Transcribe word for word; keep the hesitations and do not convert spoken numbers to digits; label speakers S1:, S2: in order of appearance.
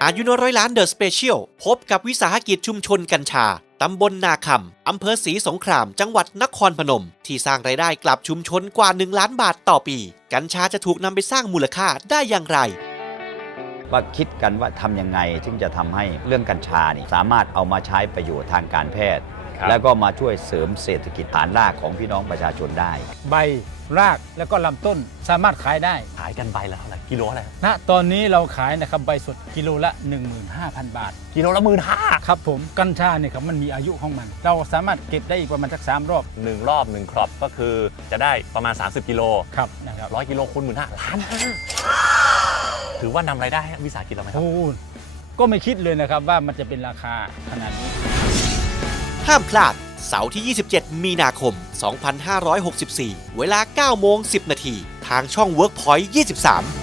S1: อายุน้อยร้อยล้านเดอะสเปเชียลพบกับวิสาหกิจชุมชนกัญชาตำบลนาคำอำเภอศรีสงครามจังหวัดนครพนมที่สร้างรายได้กลับชุมชนกว่าหนึ่งล้านบาทต่อปีกัญชาจะถูกนำไปสร้างมูลค่าได้อย่างไร
S2: ว่าคิดกันว่าทำยังไงถึงจะทำให้เรื่องกัญชานี่สามารถเอามาใช้ประโยชน์ทางการแพทย์แล้วก็มาช่วยเสริมเศรษฐกิจฐานรากของพี่น้องประชาชนได้
S3: ใบรากแล้วก็ลำต้นสามารถขายได้
S4: ขายกันใบละเท่าไหร่กิโลอะไร
S3: ณตอนนี้เราขายนะครับใบสดกิโลละ หนึ่งหมื่นห้าพัน บาท
S4: กิโลละหมื่นห้า
S3: ครับผมกัญชาเนี่ยครับมันมีอายุของมันเราสามารถเก็บได้อีกประมาณสักสามรอบ
S4: หนึ่งรอบหนึ่งครอบก็คือจะได้ประมาณสามสิบกิโล
S3: ครับนะครับ
S4: ร้อยกิโลคูณหมื่นห้าล้านห้าถือว่านำรายได้ให้วิสาหกิจเราไหมครับ
S3: โอ้ก็ไม่คิดเลยนะครับว่ามันจะเป็นราคาขนาดนี้
S1: ห้ามพลาดเสาร์ที่ ยี่สิบเจ็ด มีนาคม สองพันห้าร้อยหกสิบสี่ เวลา เก้าโมงสิบนาทีทางช่อง Workpoint ยี่สิบสาม